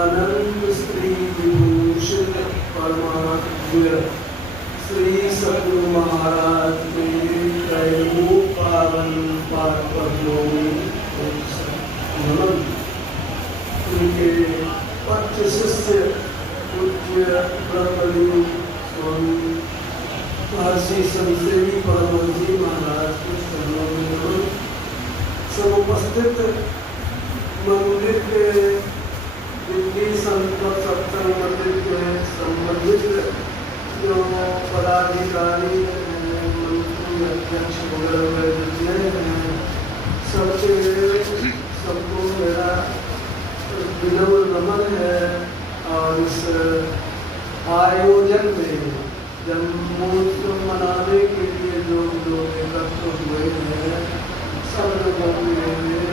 अनंत श्री विभूषण परमात्म श्री सद्गुरु महाराज के त्रैलोक पावन पाद पद्मों में उनके पक्ष शिष्य पूज्य ब्रह्मलीन स्वामी महर्षि संसेवी परमहंस महाराज के चरणों में सब उपस्थित मंदिर के दिल्ली संत सत्संग मंदिर के संबंधित जो पदाधिकारी मंत्री अध्यक्ष वगैरह जितने हैं सबको मेरा विनम्र नमन है। और इस आयोजन में जन्मोत्सव मनाने के लिए जो लोग एकत्र हुए हैं सब लोगों के लिए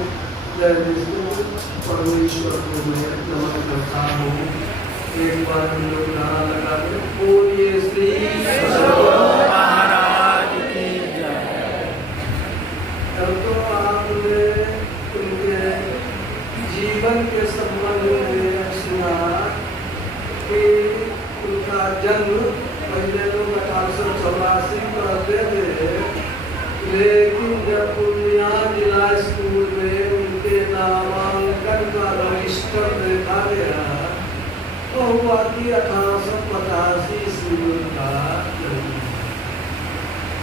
जय विष्णु परमेश्वर को मैं नमन करता हूँ। एक बार हम लोग नारा लगा के बोलिए श्री सद्गुरु महाराज की जय। तब तो आपने उनके जीवन के संबंध में सुना कि उनका जन्म पहले लोग 1884 करते थे, लेकिन जब पूर्णिया जिला स्कूल में उनके नामांकन का रजिस्टर देखा गया तो हुआ कि 1885 ईस्वी का जन्म।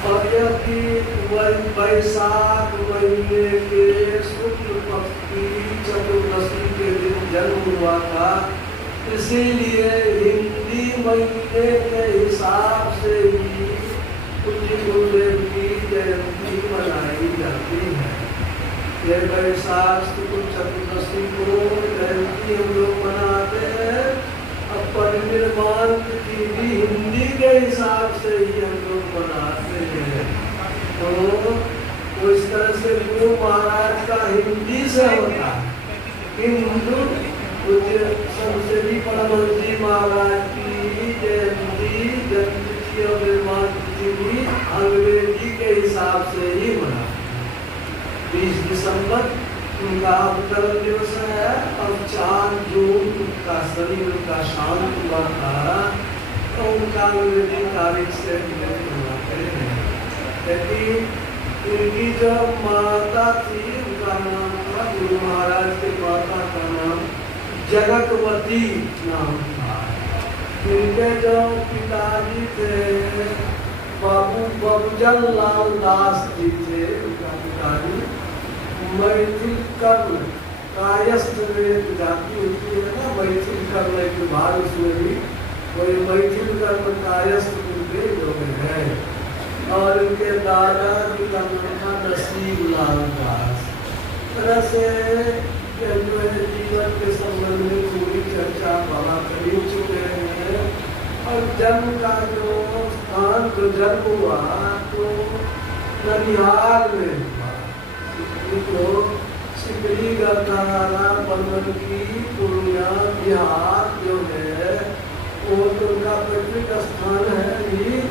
और यह कि वैशाख महीने के शुक्ल पक्ष की चतुर्दशी के दिन जन्म हुआ था, इसीलिए हिंदी महीने के हिसाब से ही पूज्य गुरुदेव की जयंती मनाई जाती है। ये वैशाख शुक्ल चतुर्दशी को जयंती हम लोग मनाते हैं। अब परिनिर्वाण तिथि भी हिंदी के हिसाब से ही हम लोग मनाते हैं। तो इस तरह से गुरु महाराज का हिंदी से होता है। हिंदू पूज्य संसेवी परमहंस महाराज की जयंती जन्मतिथि और निर्वाण तिथि भी अंग्रेजी के हिसाब से ही मना। 20 दिसंबर उनका अवतरण दिवस है और 4 जून उनका शरीर उनका शांत हुआ था, तो उनका अंग्रेजी तारीख से मनाते हैं। लेकिन उनकी जो माता थी उनका नाम था, गुरु महाराज के माता का नाम जगतवती नाम था। उनके जो पिताजी थे बाबू बबुजन लाल दास जी थे, उनका पिताजी मैथिल कर्ण कायस्थ में जाति होती है ना, मैथिल कर्ण एक भाग उसमें भी वही मैथिल कर्ण कायस्थ उनके लोग हैं। और उनके दादा जी का नाम था नसीब लाल दास। तरह से जीवन के संबंध में पूरी चर्चा बाबा कर चुके हैं। और जन्म का जो स्थान जो जन्म हुआ तो ननिहाल में हुआ। तो सिकरी गढ़ाना बनमनखी पूर्णिया बिहार जो है वो तो उनका पैतृक स्थान है भी।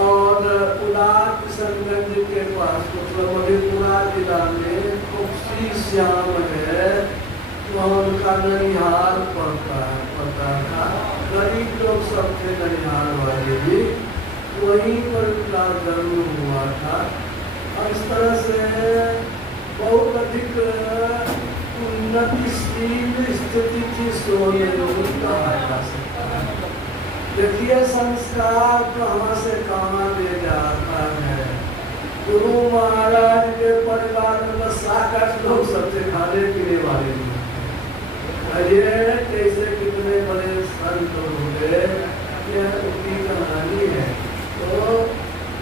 और उदार किशनगंज के पास मतलब मधेपुरा जिला में खुशी श्याम है, वहाँ उनका ननिहाल पड़ता था। गरीब लोग सब थे ननिहाल वाले भी, वहीं पर उनका जन्म हुआ था। और इस तरह से बहुत अधिक उन्नतिशील स्थिति थी सोने कहा जा सकता है। देखिए संस्कार कहाँ से कहाँ ले जाता है। गुरु महाराज के परिवार में 7-8 लोग सबसे खाने पीने वाले लोग। अरे कैसे कितने बड़े संत हुए, यह उनकी कहानी है। तो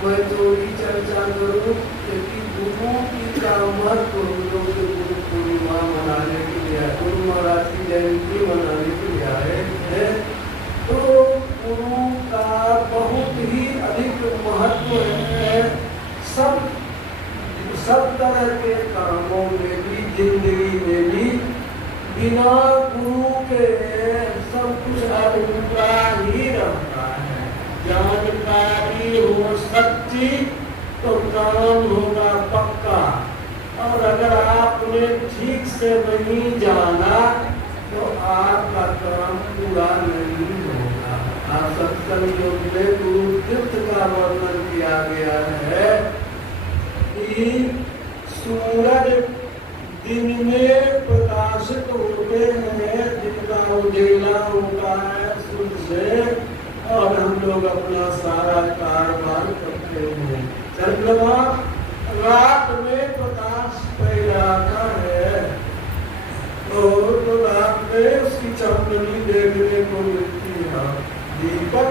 मैं थोड़ी चर्चा करूँ कि गुरु की का महत्व हम लोग गुरु पूर्णिमा मनाने के लिए, गुरु महाराज की जयंती मनाने के लिए आए हैं। तो गुरु का बहुत ही अधिक महत्व है। सब तरह के कामों में भी, जिंदगी में भी बिना गुरु के सब कुछ अधूरा ही रहता है। जानकारी हो सच्ची तो काम होगा पक्का। और अगर आपने ठीक से नहीं जाना तो आपका काम पूरा नहीं होगा। आप सत्संग योग में गुरु तीर्थ का वर्णन किया गया है कि सूरज दिन में प्रकाशित होते हैं, जिनका उजेला होता है सूर्य से, और हम लोग अपना सारा कारोबार करते हैं। चंद्रमा रात में प्रकाश फैलाता है तो रात में उसकी चमकनी देखने को मिलती है। दीपक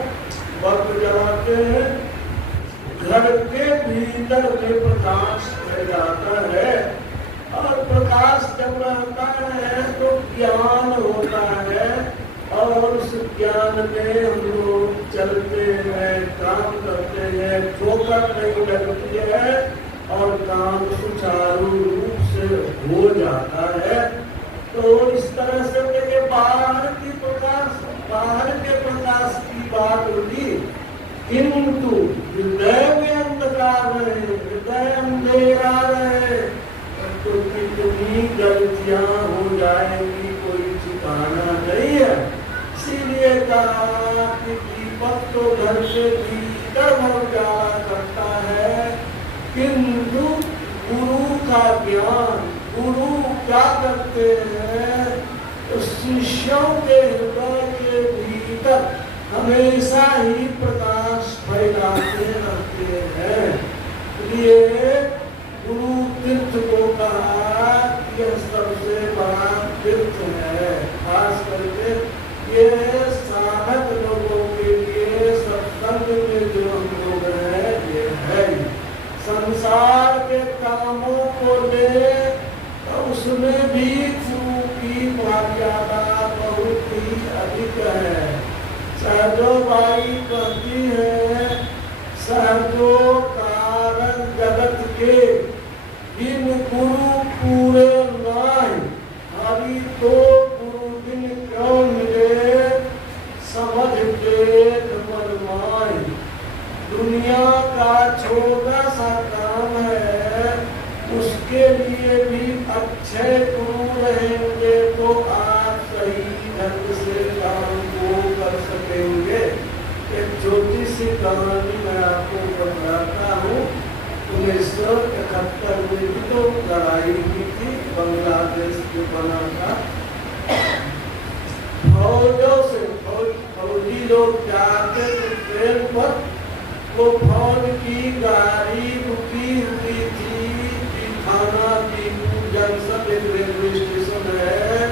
बल्ब जलाते हैं, घर के भीतर में प्रकाश फैलाता है, और प्रकाश जब रहता है तो ज्ञान होता है, और उस ज्ञान में हम लोग चलते हैं, काम करते हैं, ठोकर नहीं लगती है और काम सुचारू रूप से हो जाता है। तो इस तरह से देखिए बाहर के प्रकाश की बात होगी, किंतु हृदय में अंधकार रहे, हृदय अंधेरा रहे तो कितनी गलतियां हो जाएंगी, कोई ठिकाना नहीं है। इसीलिए कहा कि दीपक तो घर से भीतर उजाला करता है, किंतु गुरु का ज्ञान, गुरु क्या करते हैं, तो शिष्यों के हृदय के भीतर हमेशा ही प्रकाश फैलाते रहते हैं। इसलिए गुरु तीर्थ को कहा कि यह सबसे बड़ा तीर्थ है। खास करके ये साधक लोगों के लिए सत्संग में जो हम लोग हैं, ये है संसार के कामों को ले तो उसमें भी गुरु की मर्यादा बहुत ही अधिक है। सहजो बाई कहती है, सहजो कारण जगत के बिन गुरु पूरे नाय, हरि तो गुरु बिन क्यों मिले, समझ देख मनमाय। दुनिया का छोटा सा काम है, उसके लिए भी अच्छे गुरु रहेंगे तो आप सही ढंग से काम को कर सकेंगे। एक छोटी सी कहानी मैं आपको बताता हूँ। 1971 में भी तो लड़ाई हुई थी, बांग्लादेश जो बना था। फौजी लोग जाते थे ट्रेन पर, वो फौज की गाड़ी रुकी हुई थी थाना दीपू जंक्शन, एक रेलवे स्टेशन है,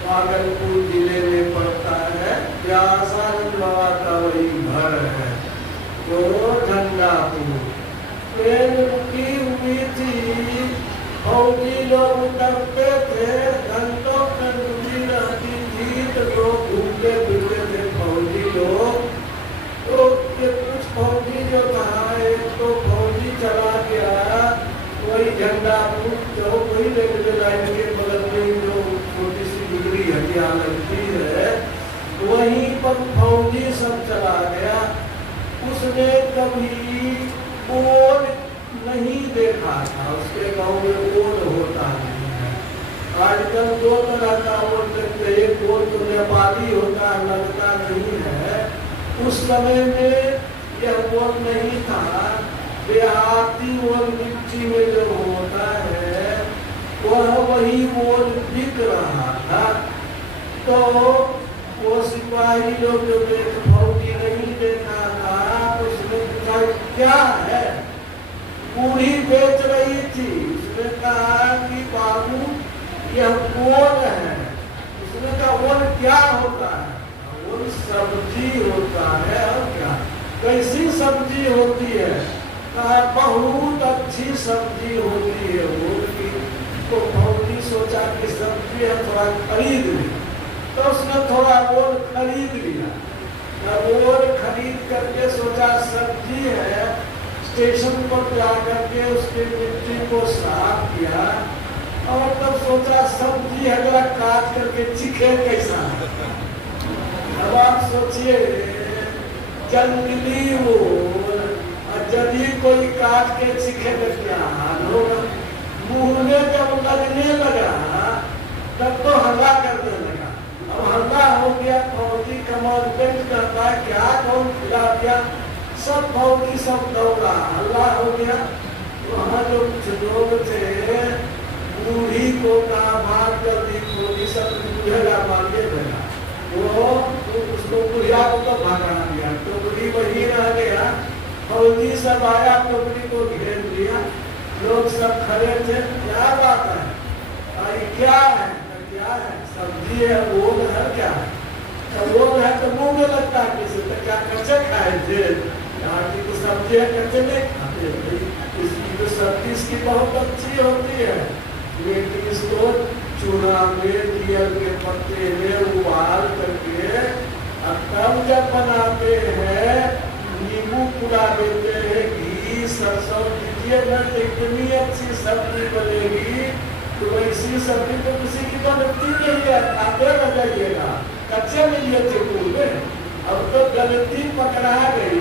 भागलपुर जिले में पड़ता है। व्यासानंद बाबा का वही घर है, तो झंडापुर। ट्रेन रुकी हुई थी, फौजी लोग उतरते थे, घंटों में रुकी रहती थी, तो लोग घूमते फिरते थे फौजी लोग। तो ये कुछ फौजी जो था, एक तो फौजी चला गया वही झंडापुर चौक, वही रेलवे लाइन के बगल में जो छोटी सी डिग्री हटिया लगती है, वहीं पर फौजी सब चला गया। उसने कभी ओल नहीं देखा था, उसके गांव में ओल होता नहीं है। आजकल दो तरह का ओल देखते, एक ओल तो नेपाली होता है, लगता नहीं है। उस समय में यह ओल नहीं था, देहाती ओल मिट्टी में जो होता है वह वही ओल बिक रहा था। तो वो सिपाही लोग जो देख, फौजी नहीं देखा था, तो उसने पूछा क्या है, बूढ़ी बेच रही थी। उसने कहा कि बाबू यह ओल है। उसने कहा ओल क्या होता है? ओल सब्जी होता है। और क्या, कैसी सब्जी होती है? कहा बहुत अच्छी सब्जी होती है ओल की। तो फौजी सोचा कि सब्जी है, थोड़ा खरीद ली। तो उसने थोड़ा ओल खरीद लिया। ओल खरीद करके सोचा सब्जी है, स्टेशन पर जाकर के उसकी मिट्टी को साफ किया, और तब सोचा सब्जी है, जरा काट करके चिखे कैसा है। अब आप सोचिए, जंगली ओल यदि कोई काट के चिखे तो क्या हाल होगा। मुंह में जब लगने लगा को कहा भाग जल्दी कोई सब बुझेगा मारिए देगा, वो उसको बुढ़िया को तो भागा दिया, टोकरी वही रह गया। फौजी सब आया, टोकरी को घेर लिया, लोग सब खड़े थे, क्या बात है भाई, क्या है क्या है, सब्जी है ओल है क्या है, तो ओल है तो मुंह में लगता है किसी, तो क्या कच्चे खाए थे, यहाँ की तो सब्जी है कच्चे नहीं खाते भाई, इसकी तो सब्जी इसकी बहुत अच्छी होती है, लेकिन इसको चूना में दियल के पत्ते में उबाल करके तब जब बनाते हैं, नींबू पुरा देते हैं, घी सरसों दीजिए ना, इतनी अच्छी सब्जी बनेगी, तो वैसी सब्जी तो किसी की बनती नहीं है, खाते रह जाइएगा, कच्चे में लिए थे फूल में, अब तो गलती पकड़ा गई,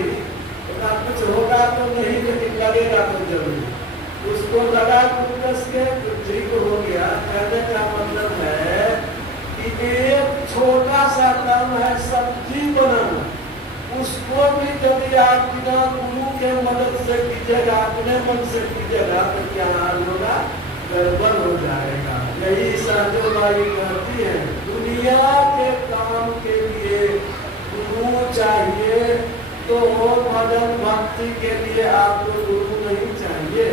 तो कुछ होगा तो नहीं, लेकिन लगेगा तो जरूर, उसको लगा कुछ के तो ठीक हो गया। कहने का मतलब है कि एक छोटा सा काम है सब्जी बनाना, उसको भी यदि आप बिना गुरु के मदद से कीजिएगा, अपने मन से कीजिएगा, तो क्या हाल होगा, गड़बड़ हो जाएगा। यही साधु भाई कहती है, दुनिया के काम के लिए गुरु चाहिए, तो भजन भक्ति के लिए आपको गुरु नहीं चाहिए।